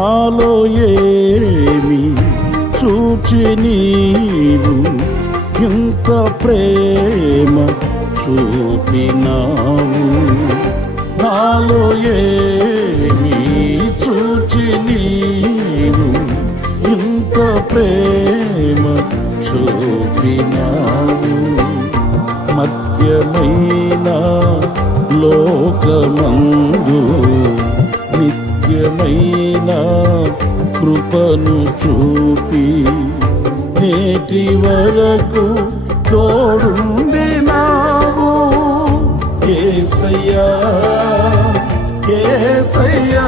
నాలో ఏమి చూచి నీవు ఇంత ప్రేమ చూపినావు? నాలో ఏమి చూచి నీవు ఇంత ప్రేమ చూపినావు? మధ్యమైన లోకమందు నిత్యమైన కృపను చూపి నేటి వరకు తోడుండినావు. యేసయ్యా యేసయ్యా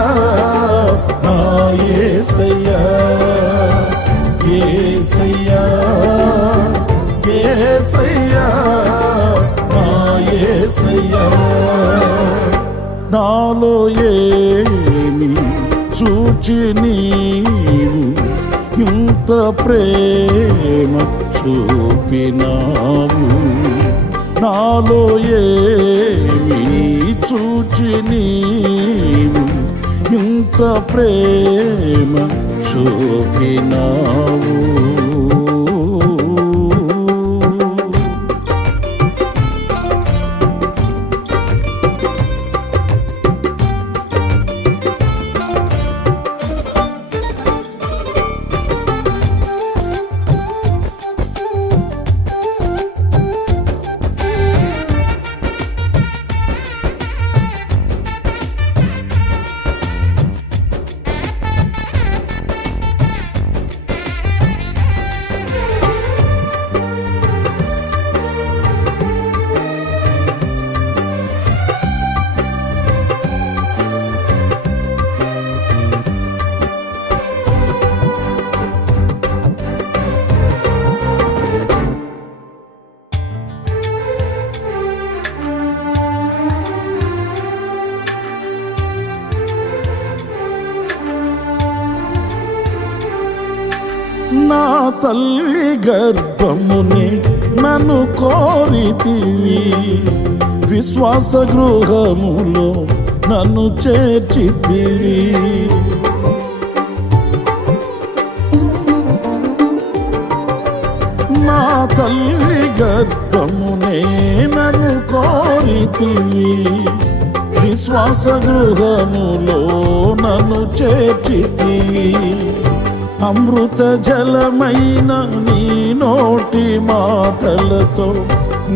నా యేసయ్యా, యేసయ్యా యేసయ్యా నా యేసయ్యా. నాలో ఏమి చూచి నీవు ఇంత ప్రేమ చూపినావు? నాలో ఏమి చూచి నీవు ఇంత ప్రేమ చూపినావు? నా తల్లి గర్భమునే నన్ను కోరితివి, విశ్వాస గృహములో నన్ను చేర్చితివి. నా తల్లి గర్భమునే నన్ను కోరితివి, విశ్వాస గృహములో నన్ను చేర్చితివి. అమృత జలమైన నీ నోటి మాటలతో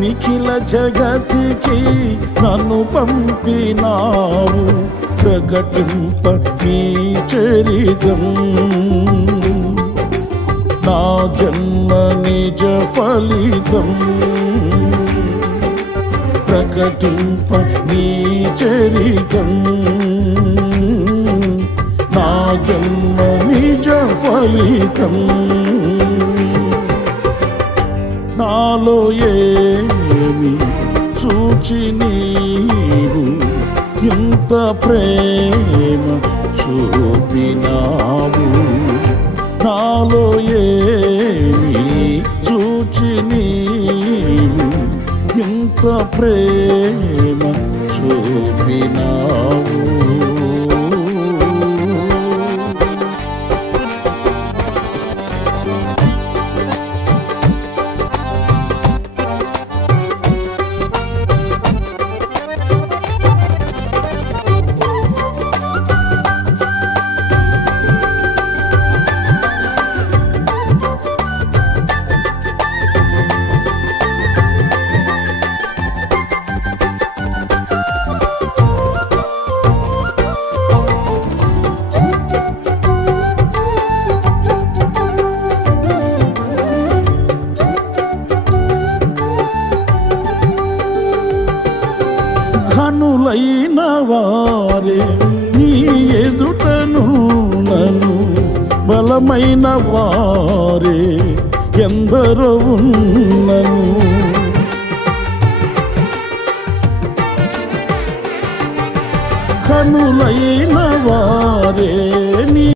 నిఖిల జగతికి నన్ను పంపినావు. ప్రకటింప నీ చరితం నా జన్మ నిజ ఫలితం. ప్రకటింప నీ చరితం నా జన్మ నిజ ఫలితం. నాలో ఏమి చూచి నీవు ఇంత ప్రేమ చూపినావు? నాలో ఏమి చూచి నీవు ఇంత ప్రేమ చూపినావు? ఘనులైన వారే నీ ఎదుటను నన్ను, బలమైన వారే ఎందరో